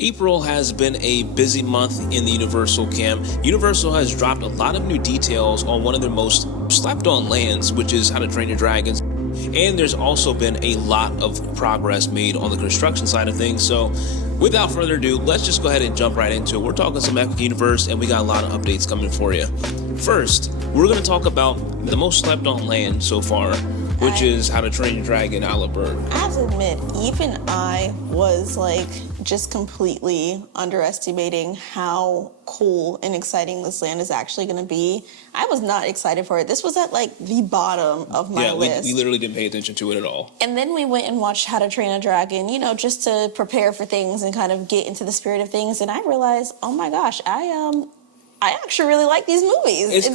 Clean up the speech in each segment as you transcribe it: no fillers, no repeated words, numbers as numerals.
April has been a busy month in the Universal camp. Universal has dropped a lot of new details on one of their most slept on lands, which is How to Train Your Dragons. And there's also been a lot of progress made on the construction side of things. So without further ado, let's just go ahead and jump right into it. We're talking some Epic Universe, and we got a lot of updates coming for you. First, we're going to talk about the most slept on land so far, which is How to Train Your Dragon a la Berk. I have to admit, even I was like just completely underestimating how cool and exciting this land is actually going to be. I was not excited for it. This was at like the bottom of my list. We literally didn't pay attention to it at all. And then we went and watched How to Train a Dragon, you know, just to prepare for things and kind of get into the spirit of things. And I realized, oh my gosh, I actually really like these movies. It's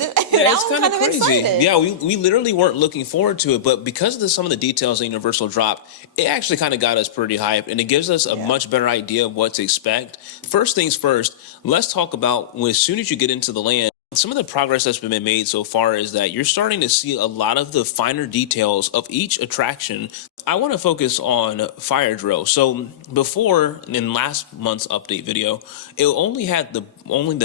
kind of crazy. excited. Yeah, we literally weren't looking forward to it, but because of some of the details that Universal dropped, it actually kind of got us pretty hyped, and it gives us a much better idea of what to expect. First things first, let's talk about as soon as you get into the land, some of the progress that's been made so far is that you're starting to see a lot of the finer details of each attraction. I want to focus on Fire Drill. So before, in last month's update video, it only had the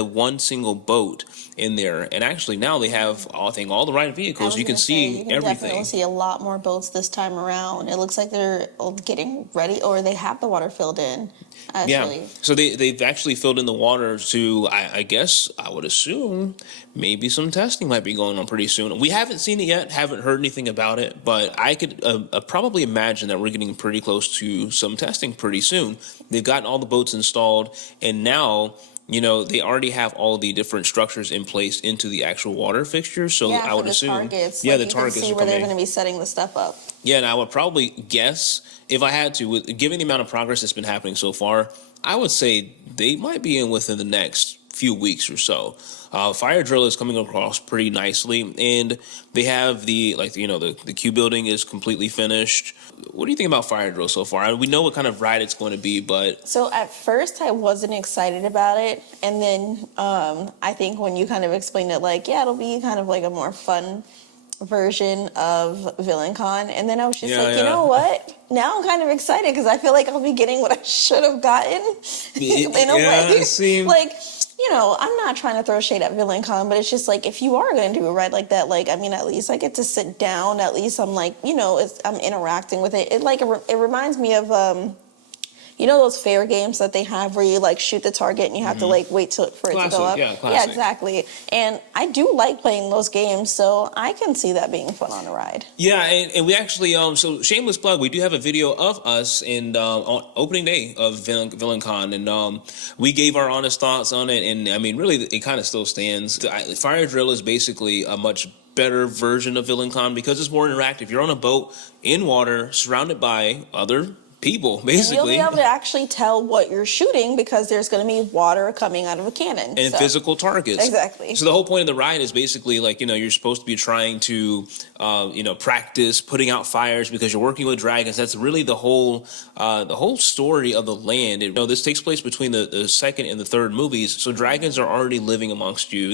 one single boat in there, and actually now they have, I think, all the right vehicles. You can see everything. Definitely see a lot more boats this time around. It looks like they're getting ready, or they have the water filled in. Actually. Yeah, so they've actually filled in the water to, I guess, I would assume, maybe some testing might be going on pretty soon. We haven't seen it yet, haven't heard anything about it, but I could probably imagine that we're getting pretty close to some testing pretty soon. They've gotten all the boats installed, and now, you know, they already have all the different structures in place into the actual water fixtures. So I would assume, targets. yeah, like the targets you can see are where coming. they're going to be setting the stuff up. Yeah, and I would probably guess, if I had to, given the amount of progress that's been happening so far, I would say they might be in within the next few weeks or so. Fire Drill is coming across pretty nicely, and they have the queue building is completely finished. What do you think about Fire Drill so far? We know what kind of ride it's going to be, but so at first I wasn't excited about it, and then I think when you kind of explained it, like, yeah, it'll be kind of like a more fun version of VillainCon, and then I was just you know what? Now I'm kind of excited because I feel like I'll be getting what I should have gotten in a way. Like, you know, I'm not trying to throw shade at VillainCon, but it's just like, if you are going to do a ride like that, like, I mean, at least I get to sit down. At least I'm like, you know, I'm interacting with it. It reminds me of you know those fair games that they have where you like shoot the target and you have to like wait for it to go up? Yeah, classic. Yeah, exactly. And I do like playing those games, so I can see that being fun on a ride. Yeah, and we actually, so shameless plug, we do have a video of us on opening day of VillainCon, and we gave our honest thoughts on it, and I mean, really, it kind of still stands. Fire Drill is basically a much better version of VillainCon because it's more interactive. You're on a boat in water, surrounded by other people, basically. And you'll be able to actually tell what you're shooting because there's going to be water coming out of a cannon. And physical targets. Exactly. So the whole point of the ride is basically like, you know, you're supposed to be trying to, practice putting out fires because you're working with dragons. That's really the whole story of the land. This takes place between the second and the third movies. So dragons are already living amongst you.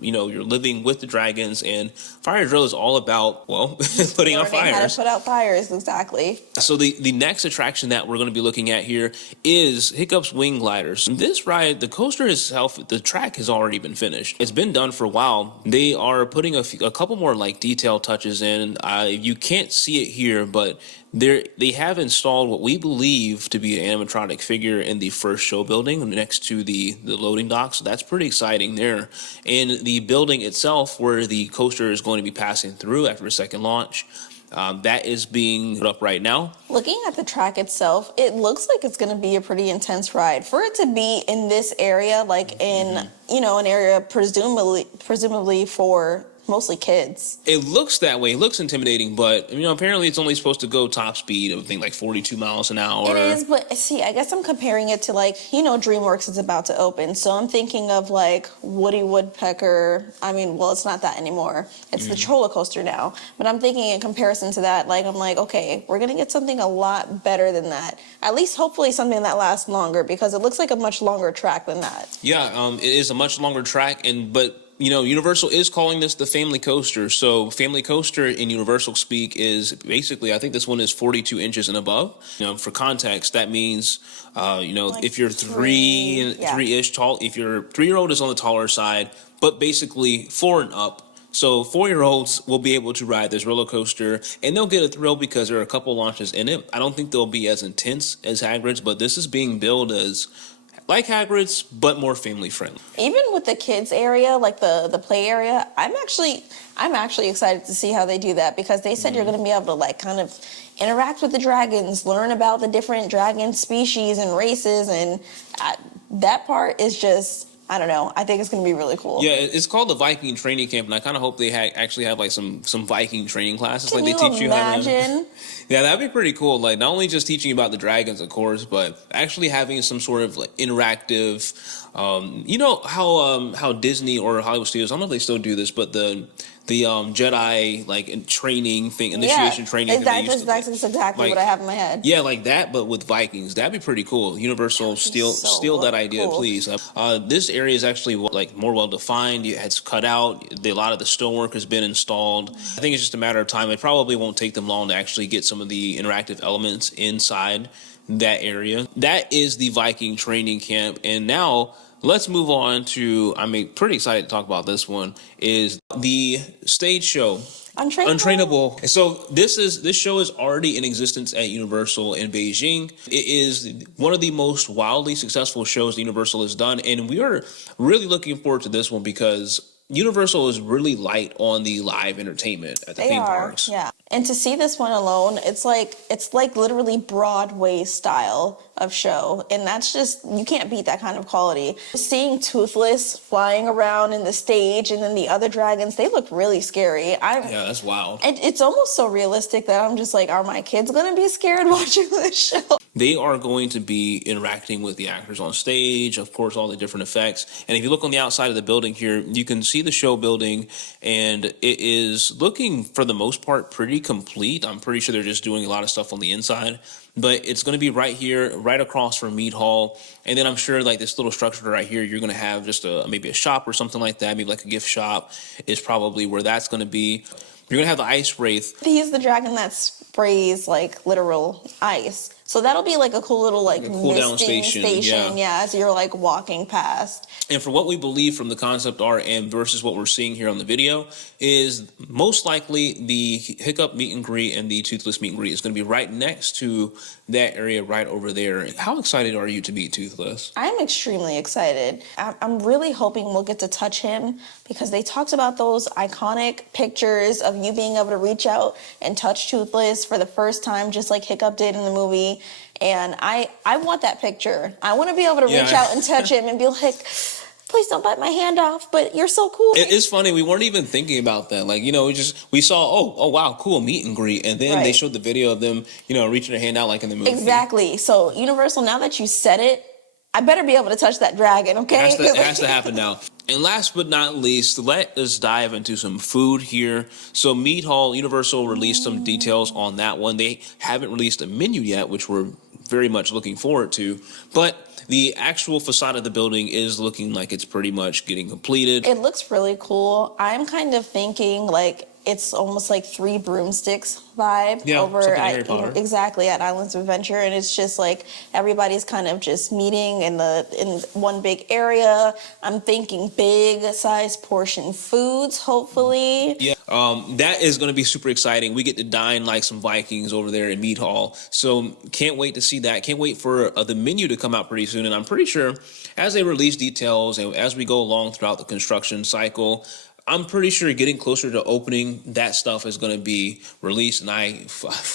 You're living with the dragons, and Fire Drill is all about, putting out fires. How to put out fires, exactly. So the next attraction that we're going to be looking at here is Hiccup's Wing Gliders. This ride, the coaster itself, the track has already been finished. It's been done for a while. They are putting a couple more like detail touches in. You can't see it here, but they have installed what we believe to be an animatronic figure in the first show building next to the loading dock. So that's pretty exciting there. And the building itself, where the coaster is going to be passing through after a second launch, that is being put up right now. Looking at the track itself, it looks like it's going to be a pretty intense ride. For it to be in this area, like in, an area presumably for mostly kids. It looks that way. It looks intimidating, but apparently it's only supposed to go top speed of, I think, like 42 miles an hour. It is, but see, I guess I'm comparing it to DreamWorks is about to open, so I'm thinking of like Woody Woodpecker. I mean, well, it's not that anymore. It's the Roller Coaster now, but I'm thinking in comparison to that, I'm like, okay, we're gonna get something a lot better than that. At least, hopefully, something that lasts longer because it looks like a much longer track than that. Yeah, it is a much longer track, but Universal is calling this the Family Coaster. So Family Coaster in Universal speak is basically, I think this one is 42 inches and above. For context, that means, Like if you're three-ish tall, if your 3-year-old is on the taller side, but basically 4 and up. So 4-year-olds will be able to ride this roller coaster, and they'll get a thrill because there are a couple launches in it. I don't think they'll be as intense as Hagrid's, but this is being billed as like Hagrid's, but more family friendly. Even with the kids area, like the play area, I'm actually excited to see how they do that, because they said you're going to be able to like kind of interact with the dragons, learn about the different dragon species and races, and that part is just, I don't know. I think it's going to be really cool. Yeah, it's called the Viking Training Camp, and I kind of hope they actually have like some Viking training classes. Can like you they teach imagine? you how to. Yeah, that'd be pretty cool. Like not only just teaching you about the dragons, of course, but actually having some sort of like interactive. You know how Disney or Hollywood Studios, I don't know if they still do this, but the Jedi like training thing, initiation training. That's exactly what I have in my head. Yeah, like that, but with Vikings, that'd be pretty cool. Universal steal that idea, cool. please. This area is actually like more well defined. It's cut out. A lot of the stonework has been installed. I think it's just a matter of time. It probably won't take them long to actually get some of the interactive elements inside that area. That is the Viking training camp, and now let's move on to, I'm pretty excited to talk about this one, is the stage show. Untrainable. So this show is already in existence at Universal in Beijing. It is one of the most wildly successful shows Universal has done, and we are really looking forward to this one because Universal is really light on the live entertainment at the theme parks. Yeah. And to see this one alone, it's like literally Broadway style of show. And that's just, you can't beat that kind of quality. Seeing Toothless flying around in the stage and then the other dragons, they look really scary. Yeah, that's wild. And it's almost so realistic that I'm just like, are my kids going to be scared watching this show? They are going to be interacting with the actors on stage, of course, all the different effects. And if you look on the outside of the building here, you can see the show building, and it is looking, for the most part, pretty complete. I'm pretty sure they're just doing a lot of stuff on the inside. But it's going to be right here, right across from Mead Hall. And then I'm sure like this little structure right here, you're going to have just maybe a shop or something like that. Maybe like a gift shop is probably where that's going to be. You're going to have the Ice Wraith. He's the dragon that sprays like literal ice. So that'll be like a cool little like cool down station, as you're like walking past. And for what we believe from the concept art and versus what we're seeing here on the video is most likely the Hiccup meet and greet and the Toothless meet and greet is going to be right next to that area right over there. How excited are you to meet Toothless? I'm extremely excited. I'm really hoping we'll get to touch him because they talked about those iconic pictures of you being able to reach out and touch Toothless for the first time, just like Hiccup did in the movie. And I want that picture. I want to be able to reach out and touch him and be like, please don't bite my hand off, but you're so cool. It's funny. We weren't even thinking about that. Like, we saw, oh, wow, cool, meet and greet. And then they showed the video of them, reaching their hand out like in the movie. Exactly. So Universal, now that you said it, I better be able to touch that dragon, okay? It has to happen now. And last but not least, let us dive into some food here. So Mead Hall, Universal released some details on that one. They haven't released a menu yet, which we're very much looking forward to. But the actual facade of the building is looking like it's pretty much getting completed. It looks really cool. I'm kind of thinking like it's almost like Three Broomsticks vibe over at exactly at Islands of Adventure, and it's just like everybody's kind of just meeting in one big area. I'm thinking big size portion foods, hopefully. Yeah, that is going to be super exciting. We get to dine like some Vikings over there in Mead Hall, so can't wait to see that. Can't wait for the menu to come out pretty soon, and I'm pretty sure as they release details and as we go along throughout the construction cycle, I'm pretty sure getting closer to opening, that stuff is going to be released, and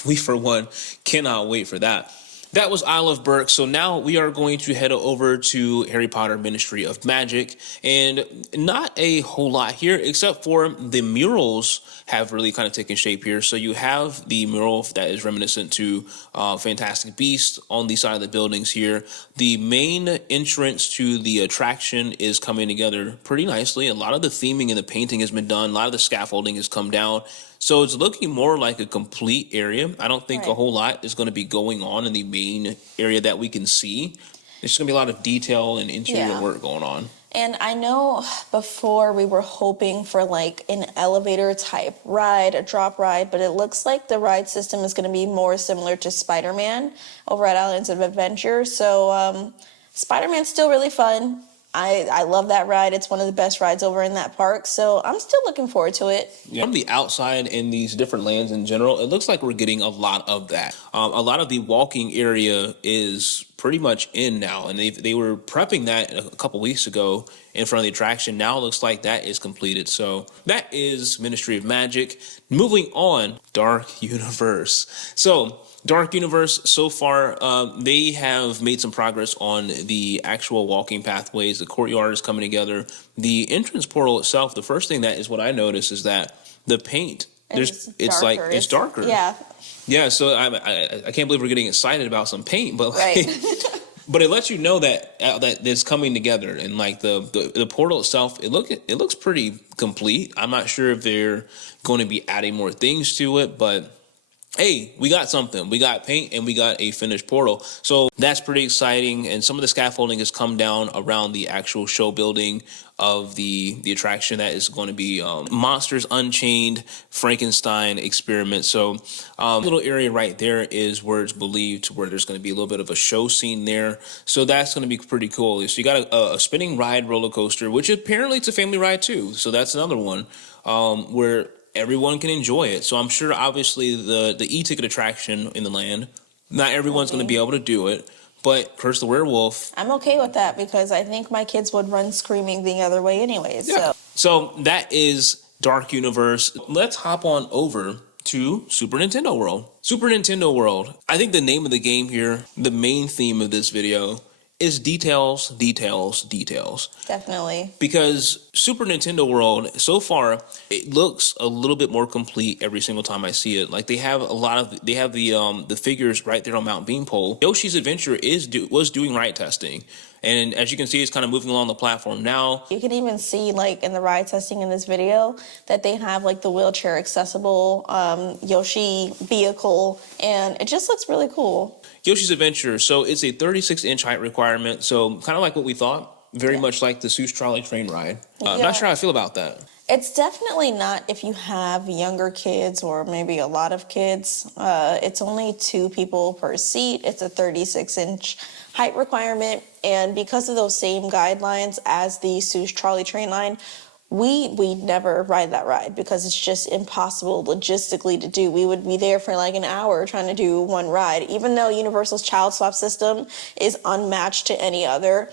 we for one cannot wait for that. That was Isle of Berk. So now we are going to head over to Harry Potter Ministry of Magic, and not a whole lot here except for the murals have really kind of taken shape here. So you have the mural that is reminiscent to Fantastic Beasts on the side of the buildings here. The main entrance to the attraction is coming together pretty nicely. A lot of the theming and the painting has been done. A lot of the scaffolding has come down. So it's looking more like a complete area. I don't think a whole lot is going to be going on in the main area that we can see. There's going to be a lot of detail and interior work going on. And I know before we were hoping for like an elevator type ride, a drop ride, but it looks like the ride system is going to be more similar to Spider-Man over at Islands of Adventure. So Spider-Man's still really fun. I love that ride. It's one of the best rides over in that park. So I'm still looking forward to it. Yeah. From the outside in these different lands in general, it looks like we're getting a lot of that. A lot of the walking area is pretty much in now, and they were prepping that a couple weeks ago in front of the attraction. Now it looks like that is completed. So that is Ministry of Magic. Moving on, Dark Universe. So Dark Universe, so far, they have made some progress on the actual walking pathways. The courtyard is coming together. The entrance portal itself, the first thing that is what I noticed is that the paint, it's darker. Yeah. Yeah, so I can't believe we're getting excited about some paint, but Right. but it lets you know that that it's coming together, and like the portal itself, it looks pretty complete. I'm not sure if they're going to be adding more things to it, but hey, we got something. We got paint and we got a finished portal. So that's pretty exciting. And some of the scaffolding has come down around the actual show building of the attraction that is going to be Monsters Unchained Frankenstein experiment. So little area right there is where it's believed where there's going to be a little bit of a show scene there. So that's going to be pretty cool. So you got a spinning ride roller coaster, which apparently it's a family ride too. So that's another one where everyone can enjoy it. So I'm sure obviously the e-ticket attraction in the land, not everyone's going to be able to do it, but Curse the Werewolf. I'm okay with that because I think my kids would run screaming the other way anyways. Yeah. So So that is Dark Universe. Let's hop on over to Super Nintendo World. Super Nintendo World. I think the name of the game here, the main theme of this video, is details, details, details. definitely. Because Super Nintendo World, so far, it looks a little bit more complete every single time I see it. Like they have the figures right there on Mount Beanpole. Yoshi's Adventure was doing ride testing. And as you can see, it's kind of moving along the platform now. You can even see like in the ride testing in this video that they have like the wheelchair accessible Yoshi vehicle, and it just looks really cool. Yoshi's Adventure, so it's a 36-inch height requirement, so kind of like what we thought, very much like the Seuss Trolley train ride. I'm not sure how I feel about that. It's definitely not if you have younger kids or maybe a lot of kids. It's only 2 people per seat. It's a 36-inch height requirement, and because of those same guidelines as the Seuss Trolley train line, we never ride that ride because it's just impossible logistically to do. We would be there for like an hour trying to do one ride, even though Universal's child swap system is unmatched to any other.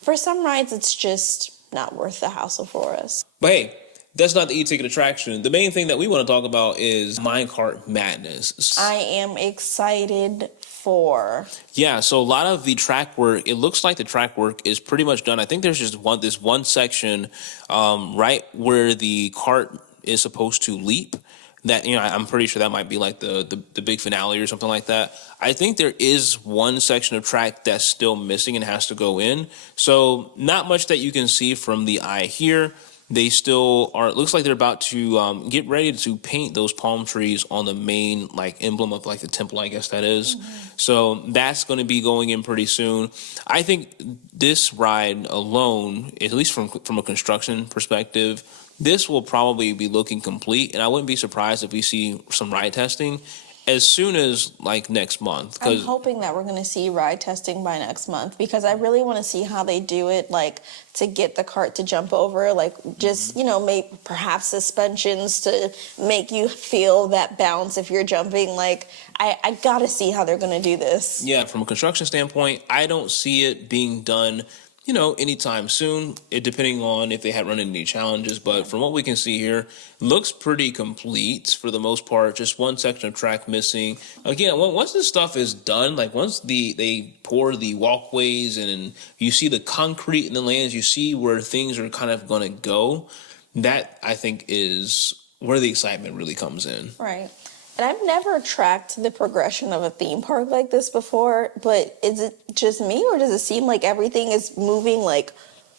For some rides, it's just not worth the hassle for us. But hey, that's not the e-ticket attraction. The main thing that we want to talk about is Minecart Madness. I am excited for. Yeah, so a lot of the track work, it looks like the track work is pretty much done. I think there's just this one section right where the cart is supposed to leap. That, I'm pretty sure that might be like the big finale or something like that. I think there is one section of track that's still missing and has to go in. So not much that you can see from the eye here. They still are, it looks like they're about to get ready to paint those palm trees on the main like emblem of like the temple, I guess that is. So that's going to be going in pretty soon. I think this ride alone, at least from a construction perspective, this will probably be looking complete, and I wouldn't be surprised if we see some ride testing as soon as like next month. I'm hoping that we're going to see ride testing by next month because I really want to see how they do it, like to get the cart to jump over, like just, make perhaps suspensions to make you feel that bounce if you're jumping. Like I got to see how they're going to do this. Yeah, from a construction standpoint, I don't see it being done anytime soon, depending on if they had run into any challenges. But from what we can see here, looks pretty complete for the most part. Just one section of track missing. Again, once this stuff is done, like once they pour the walkways and you see the concrete in the lands, you see where things are kind of going to go. That, I think, is where the excitement really comes in. Right. And I've never tracked the progression of a theme park like this before, but is it just me or does it seem like everything is moving like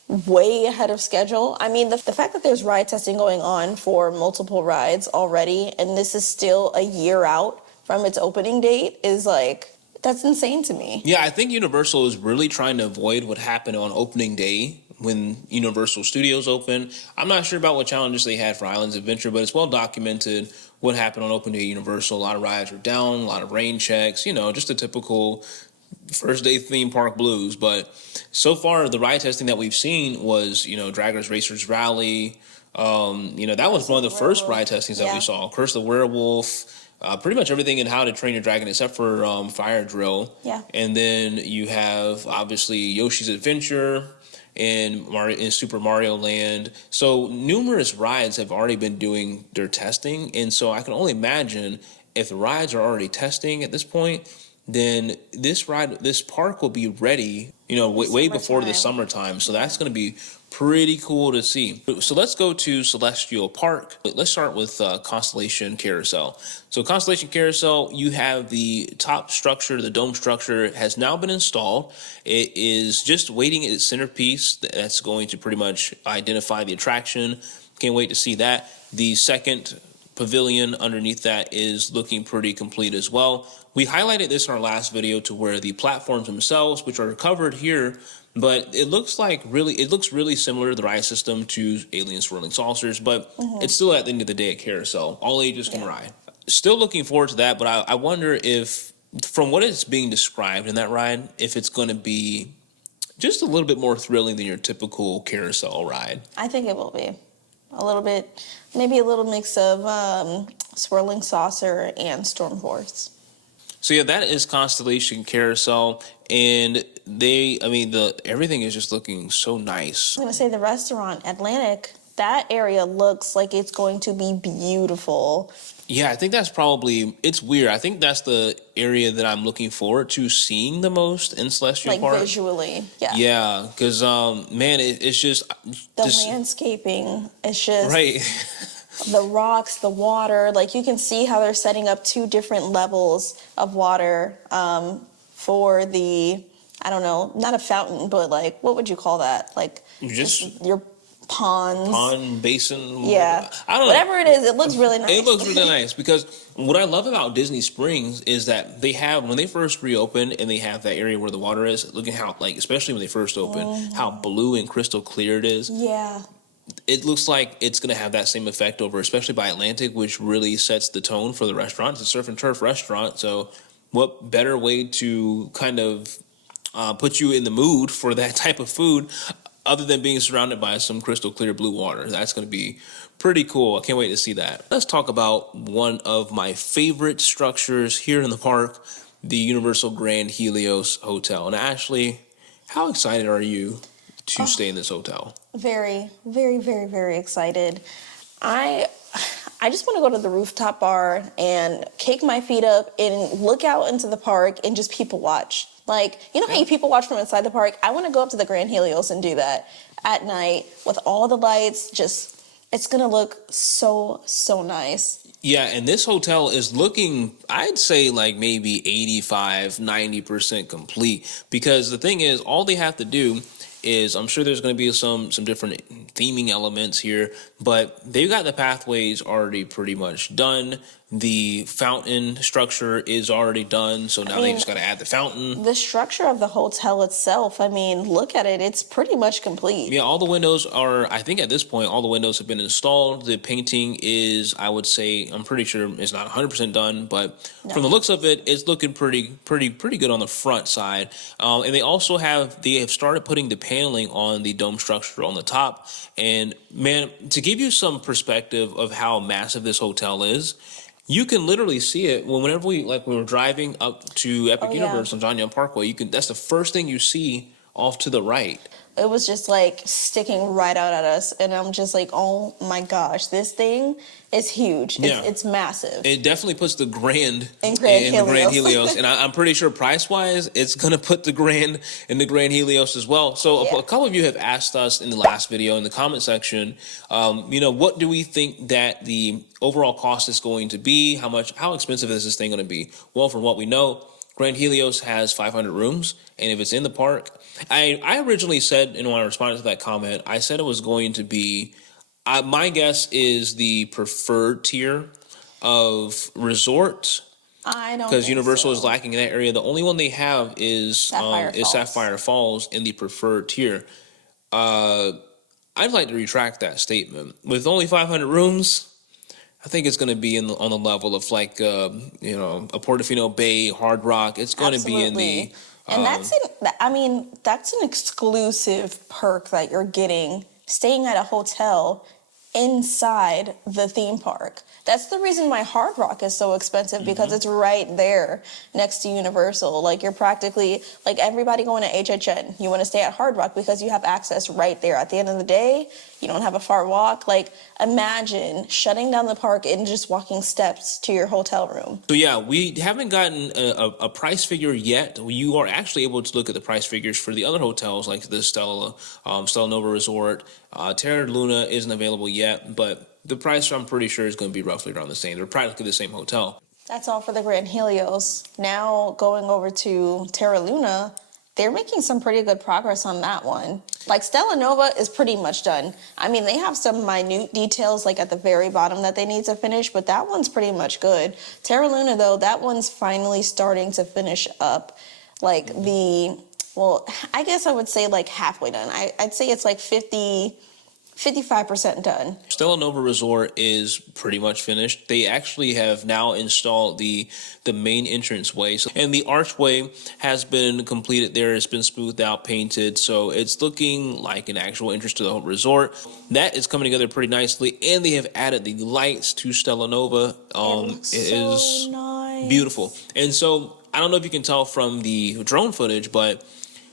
way ahead of schedule? I mean, the fact that there's ride testing going on for multiple rides already, and this is still a year out from its opening date is like, that's insane to me. Yeah, I think Universal is really trying to avoid what happened on opening day when Universal Studios opened. I'm not sure about what challenges they had for Islands Adventure, but it's well documented what happened on Open Day Universal. A lot of rides were down, a lot of rain checks, just the typical first day theme park blues. But so far, the ride testing that we've seen was, Drag Race Racers Rally. That was one of the first ride testings that we saw. Curse the Werewolf. Pretty much everything in How to Train Your Dragon except for Fire Drill. Yeah. And then you have obviously Yoshi's Adventure and Super Mario Land. So numerous rides have already been doing their testing, and so I can only imagine if the rides are already testing at this point, then this park will be ready, way before the summertime. So that's going to be pretty cool to see. So let's go to Celestial Park. Let's start with Constellation Carousel. So Constellation Carousel, you have the top structure, the dome structure has now been installed. It is just waiting at its centerpiece. That's going to pretty much identify the attraction. Can't wait to see that. The second pavilion underneath that is looking pretty complete as well. We highlighted this in our last video to where the platforms themselves, which are covered here, but it looks really similar to the ride system to Alien Swirling Saucers, but it's still at the end of the day a carousel. All ages can ride. Still looking forward to that, but I wonder if, from what is being described in that ride, if it's going to be just a little bit more thrilling than your typical carousel ride. I think it will be. A little bit, maybe a little mix of Swirling Saucer and Storm Force. So yeah, that is Constellation Carousel, and everything is just looking so nice. I'm gonna say the restaurant, Atlantic, that area looks like it's going to be beautiful. Yeah, I think it's weird. I think that's the area that I'm looking forward to seeing the most in Celestial Park. Like visually, yeah. Yeah, because, it's just... landscaping, it's just... Right. The rocks, the water, like you can see how they're setting up two different levels of water for the, I don't know, not a fountain, but like, what would you call that? Like just your ponds. Pond, basin. Yeah. I don't know. Whatever it is, it looks really nice. It looks really nice because what I love about Disney Springs is that they have, when they first reopened and they have that area where the water is, look at how, like, especially when they first opened, how blue and crystal clear it is. Yeah. It looks like it's going to have that same effect over, especially by Atlantic, which really sets the tone for the restaurant. It's a surf and turf restaurant, so what better way to kind of put you in the mood for that type of food other than being surrounded by some crystal clear blue water? That's going to be pretty cool. I can't wait to see that. Let's talk about one of my favorite structures here in the park, the Universal Grand Helios Hotel. And Ashley, how excited are you to stay in this hotel? Very, very, very, very excited. I just want to go to the rooftop bar and kick my feet up and look out into the park and just people watch. Like, you know how you people watch from inside the park? I want to go up to the Grand Helios and do that at night with all the lights. Just, it's going to look so, so nice. Yeah, and this hotel is looking, I'd say, like maybe 85-90% complete, because the thing is, all they have to do is, I'm sure there's going to be some different theming elements here, but they've got the pathways already pretty much done. The fountain structure is already done, so now they just got to add the fountain. The structure of the hotel itself, I mean, look at it. It's pretty much complete. Yeah, all the windows are, I think at this point, all the windows have been installed. The painting is, I would say, I'm pretty sure it's not 100% done, but from the looks of it, it's looking pretty good on the front side. And they have started putting the paneling on the dome structure on the top. And man, to give you some perspective of how massive this hotel is, you can literally see it whenever we were driving up to Epic Universe on John Young Parkway. That's the first thing you see off to the right. It was just like sticking right out at us, and I'm just like, oh my gosh, this thing is huge. It's massive. It definitely puts the Grand in Grand the Grand Helios, and I'm pretty sure price-wise, it's gonna put the Grand in the Grand Helios as well. So a couple of you have asked us in the last video in the comment section, what do we think that the overall cost is going to be? How expensive is this thing going to be? Well, from what we know, Grand Helios has 500 rooms, and if it's in the park, I originally said, and when I responded to that comment, I said it was going to be, my guess is the preferred tier of resorts. I don't, because Universal is lacking in that area. The only one they have is Sapphire Falls in the preferred tier. I'd like to retract that statement. With only 500 rooms, I think it's going to be on the level of like, a Portofino Bay, Hard Rock. It's going to be in the... And that's an exclusive perk that you're getting staying at a hotel inside the theme park. That's the reason why Hard Rock is so expensive, because it's right there next to Universal. Like, you're practically, like, everybody going to HHN, you want to stay at Hard Rock because you have access right there. At the end of the day, you don't have a far walk. Like, imagine shutting down the park and just walking steps to your hotel room. So yeah, we haven't gotten a price figure yet. You are actually able to look at the price figures for the other hotels, like the Stella Nova Resort. Terra Luna isn't available yet, but the price, I'm pretty sure, is going to be roughly around the same. They're practically the same hotel. That's all for the Grand Helios. Now going over to Terra Luna, they're making some pretty good progress on that one. Like, Stella Nova is pretty much done. I mean, they have some minute details like at the very bottom that they need to finish, but that one's pretty much good. Terra Luna, though, that one's finally starting to finish up. Like, I guess I would say like halfway done. I'd say it's like 55% done. Stella Nova Resort is pretty much finished. They actually have now installed the main entrance way, and the archway has been completed there. It's been smoothed out, painted, so it's looking like an actual entrance to the whole resort. That is coming together pretty nicely, and they have added the lights to Stella Nova. It is nice. Beautiful. And so I don't know if you can tell from the drone footage, but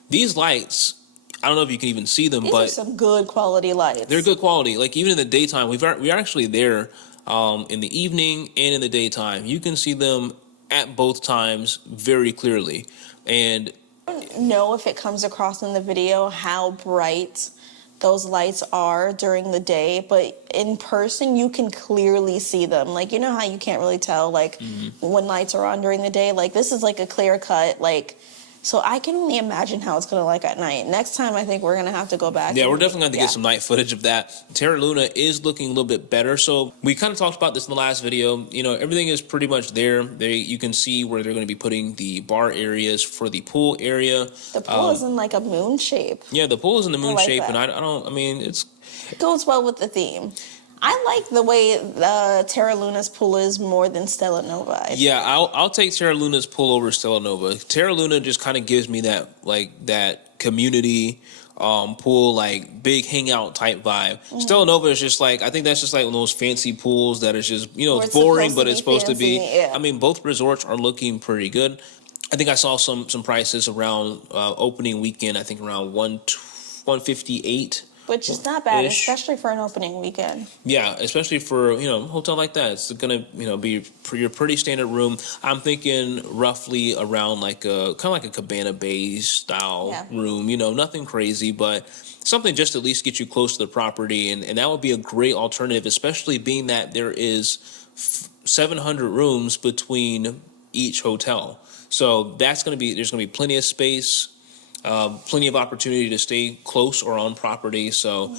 these lights, I don't know if you can even see them, These but are some good quality lights. They're good quality. Like, even in the daytime, we are actually there in the evening and in the daytime. You can see them at both times very clearly. And I don't know if it comes across in the video how bright those lights are during the day, but in person you can clearly see them. Like, you know how you can't really tell like when lights are on during the day? Like, this is like a clear cut, like. So I can only imagine how it's going to look at night. Next time, I think we're going to have to go back. Yeah, we're definitely going to get some night footage of that. Terra Luna is looking a little bit better. So we kind of talked about this in the last video. You know, everything is pretty much there. You can see where they're going to be putting the bar areas for the pool area. The pool is in like a moon shape. Yeah, the pool is in the moon shape. And it goes well with the theme. I like the way Terra Luna's pool is more than Stella Nova. I'll take Terra Luna's pool over Stella Nova. Terra Luna just kind of gives me that community pool, like big hangout type vibe. Stella Nova is just like, I think that's just like one of those fancy pools that is just, it's boring, but it's supposed to be. Yeah. I mean, both resorts are looking pretty good. I think I saw some prices around opening weekend. I think around $158. Which is not bad, especially for an opening weekend. Yeah, especially for, a hotel like that. It's going to be for your pretty standard room. I'm thinking roughly around like a Cabana Bay style room. Nothing crazy, but something just at least get you close to the property. And that would be a great alternative, especially being that there is 700 rooms between each hotel. So there's going to be plenty of space. Plenty of opportunity to stay close or on property, so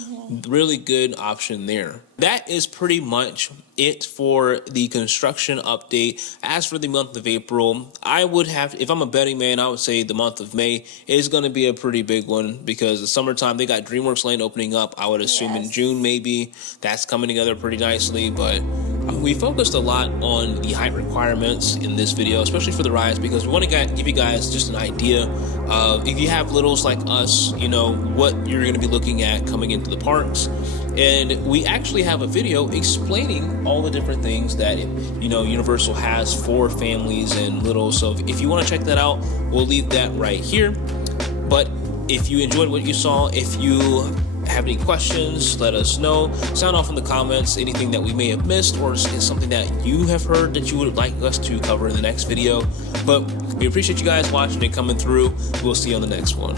really good option there. That is pretty much it for the construction update. As for the month of April, if I'm a betting man, I would say the month of May is going to be a pretty big one, because the summertime, they got DreamWorks Lane opening up, I would assume in June maybe. That's coming together pretty nicely, but we focused a lot on the height requirements in this video, especially for the rides, because we want to give you guys just an idea of, if you have littles like us, what you're going to be looking at coming into the parks. And we actually have a video explaining all the different things that Universal has for families and littles. So if you want to check that out, we'll leave that right here. But if you enjoyed what you saw, if you have any questions, let us know. Sound off in the comments anything that we may have missed, or is something that you have heard that you would like us to cover in the next video. But we appreciate you guys watching and coming through. We'll see you on the next one.